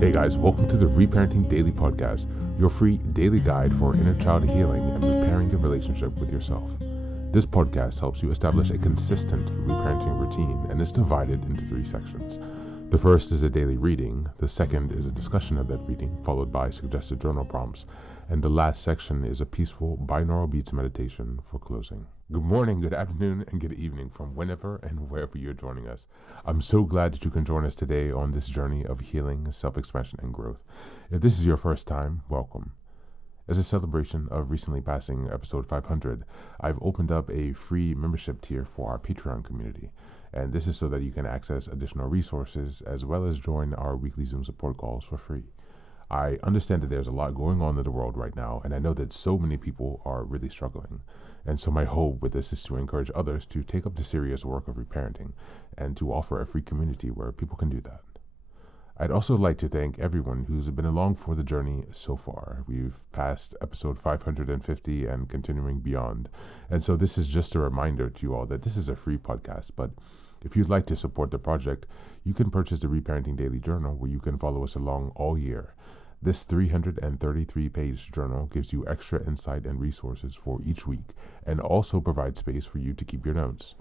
Hey guys, welcome to the Reparenting Daily podcast, your free daily guide for inner child healing and repairing the relationship with yourself. This podcast helps you establish a consistent reparenting routine and is divided into 3 sections. The first is a daily reading, the second is a discussion of that reading, followed by suggested journal prompts, and the last section is a peaceful binaural beats meditation for closing. Good morning, good afternoon, and good evening from whenever and wherever you're joining us. I'm so glad that you can join us today on this journey of healing, self-expression, and growth. If this is your first time, welcome. As a celebration of recently passing episode 500, I've opened up a free membership tier for our Patreon community. And this is so that you can access additional resources as well as join our weekly Zoom support calls for free. I understand that there's a lot going on in the world right now, and I know that so many people are really struggling. And so my hope with this is to encourage others to take up the serious work of reparenting and to offer a free community where people can do that. I'd also like to thank everyone who's been along for the journey so far. We've passed episode 550 and continuing beyond. And so this is just a reminder to you all that this is a free podcast, but if you'd like to support the project, you can purchase the Reparenting Daily Journal where you can follow us along all year. This 333-page journal gives you extra insight and resources for each week and also provides space for you to keep your notes.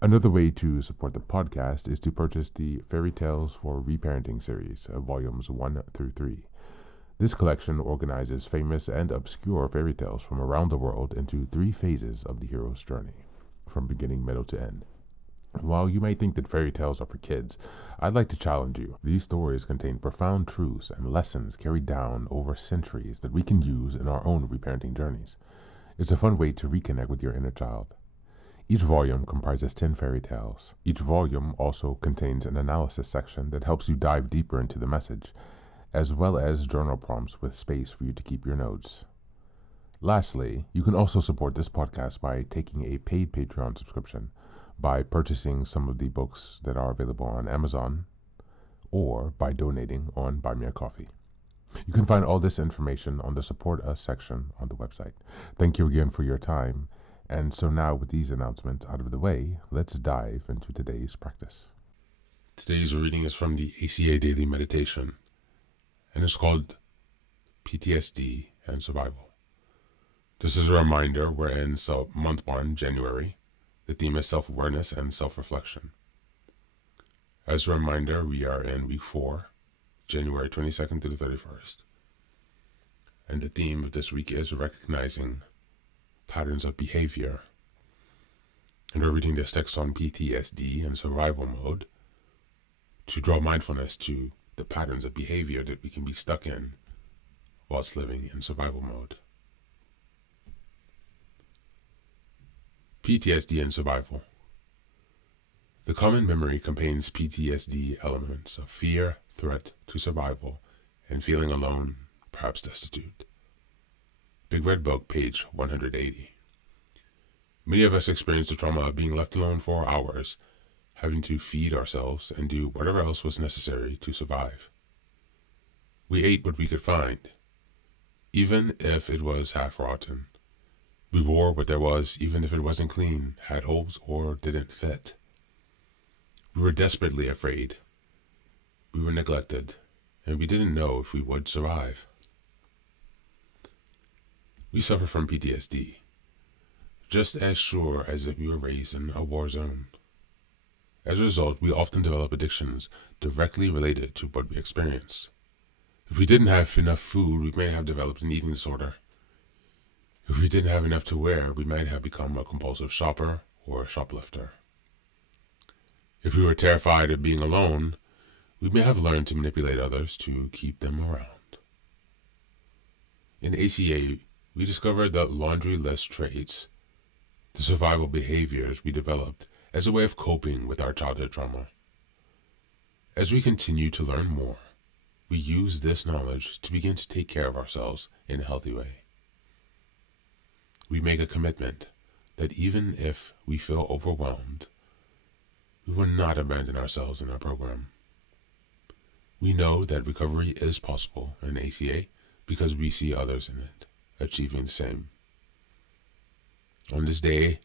Another way to support the podcast is to purchase the Fairy Tales for Reparenting series, volumes 1 through 3. This collection organizes famous and obscure fairy tales from around the world into 3 phases of the hero's journey, from beginning, middle, to end. While you may think that fairy tales are for kids, I'd like to challenge you. These stories contain profound truths and lessons carried down over centuries that we can use in our own reparenting journeys. It's a fun way to reconnect with your inner child. Each volume comprises 10 fairy tales. Each volume also contains an analysis section that helps you dive deeper into the message, as well as journal prompts with space for you to keep your notes. Lastly, you can also support this podcast by taking a paid Patreon subscription, by purchasing some of the books that are available on Amazon, or by donating on Buy Me a Coffee. You can find all this information on the Support Us section on the website. Thank you again for your time. And so now with these announcements out of the way, let's dive into today's practice. Today's reading is from the ACA Daily Meditation, and it's called PTSD and Survival. This is a reminder we're in month 1, January. The theme is self-awareness and self-reflection. As a reminder, we are in week 4, January 22nd to the 31st. And the theme of this week is recognizing patterns of behavior. And we're reading this text on PTSD and survival mode to draw mindfulness to the patterns of behavior that we can be stuck in whilst living in survival mode. PTSD and survival. The common memory contains PTSD elements of fear, threat to survival, and feeling alone, perhaps destitute. Big Red Book, page 180. Many of us experience the trauma of being left alone for hours, having to feed ourselves and do whatever else was necessary to survive. We ate what we could find, even if it was half rotten. We wore what there was, even if it wasn't clean, had holes, or didn't fit. We were desperately afraid. We were neglected, and we didn't know if we would survive. We suffer from PTSD, just as sure as if we were raised in a war zone. As a result, we often develop addictions directly related to what we experience. If we didn't have enough food, we may have developed an eating disorder. If we didn't have enough to wear, we might have become a compulsive shopper or a shoplifter. If we were terrified of being alone, we may have learned to manipulate others to keep them around. In ACA, we discovered that laundry list traits, the survival behaviors we developed as a way of coping with our childhood trauma. As we continue to learn more, we use this knowledge to begin to take care of ourselves in a healthy way. We make a commitment that even if we feel overwhelmed, we will not abandon ourselves in our program. We know that recovery is possible in ACA because we see others in it achieving the same. On this day,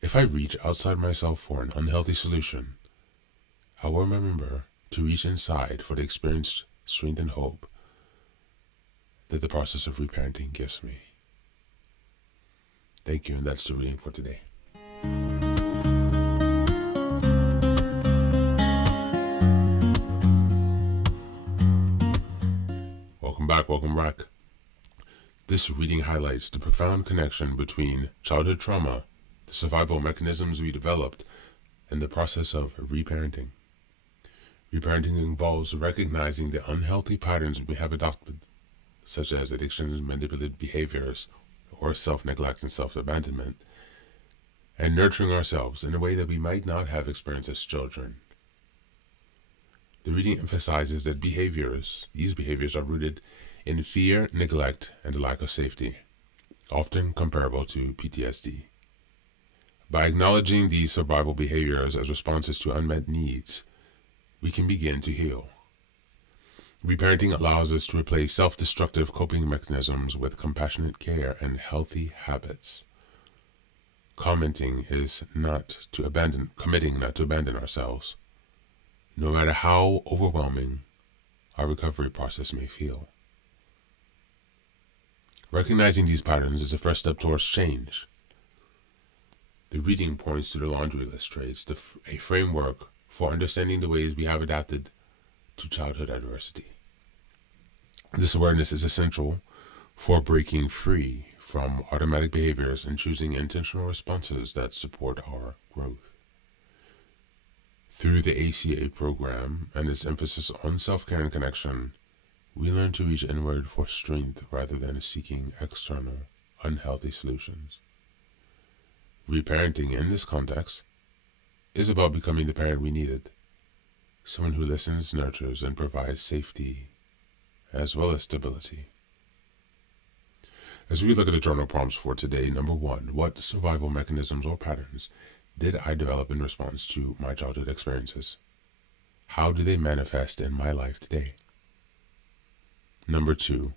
if I reach outside myself for an unhealthy solution, I will remember to reach inside for the experienced strength and hope that the process of reparenting gives me. Thank you, and that's the reading for today. Welcome back. This reading highlights the profound connection between childhood trauma, the survival mechanisms we developed, and the process of reparenting. Reparenting involves recognizing the unhealthy patterns we have adopted, such as addictions, manipulative behaviors, or self-neglect and self-abandonment, and nurturing ourselves in a way that we might not have experienced as children. The reading emphasizes that these behaviors are rooted in fear, neglect, and a lack of safety, often comparable to PTSD. By acknowledging these survival behaviors as responses to unmet needs, we can begin to heal. Reparenting allows us to replace self-destructive coping mechanisms with compassionate care and healthy habits. Committing not to abandon ourselves, no matter how overwhelming our recovery process may feel. Recognizing these patterns is the first step towards change. The reading points to the laundry list traits, a framework for understanding the ways we have adapted to childhood adversity. This awareness is essential for breaking free from automatic behaviors and choosing intentional responses that support our growth. Through the ACA program and its emphasis on self-care and connection, we learn to reach inward for strength rather than seeking external, unhealthy solutions. Reparenting in this context is about becoming the parent we needed, someone who listens, nurtures, and provides safety as well as stability. As we look at the journal prompts for today, number 1, what survival mechanisms or patterns did I develop in response to my childhood experiences? How do they manifest in my life today? Number 2,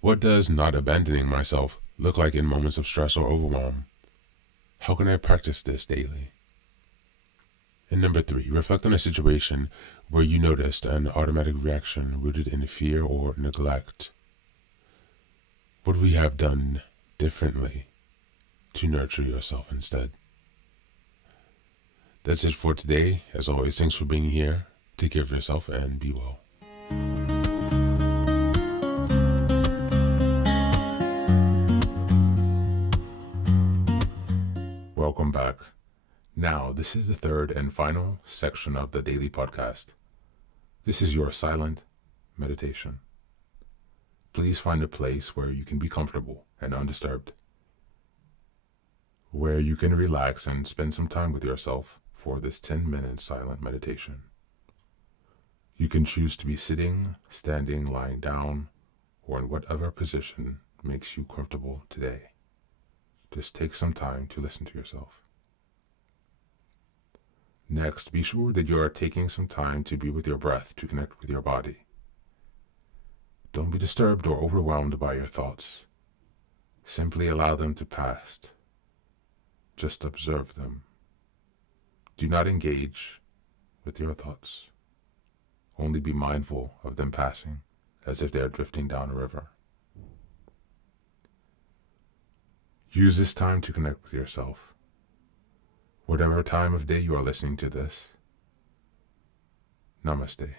what does not abandoning myself look like in moments of stress or overwhelm? How can I practice this daily? And number 3, reflect on a situation where you noticed an automatic reaction rooted in fear or neglect. What would we have done differently to nurture yourself instead? That's it for today. As always, thanks for being here. Take care of yourself and be well. Welcome back. Now, this is the third and final section of the daily podcast. This is your silent meditation. Please find a place where you can be comfortable and undisturbed, where you can relax and spend some time with yourself for this 10-minute silent meditation. You can choose to be sitting, standing, lying down, or in whatever position makes you comfortable today. Just take some time to listen to yourself. Next, be sure that you are taking some time to be with your breath to connect with your body. Don't be disturbed or overwhelmed by your thoughts. Simply allow them to pass. Just observe them. Do not engage with your thoughts. Only be mindful of them passing, as if they are drifting down a river. Use this time to connect with yourself. Whatever time of day you are listening to this, Namaste.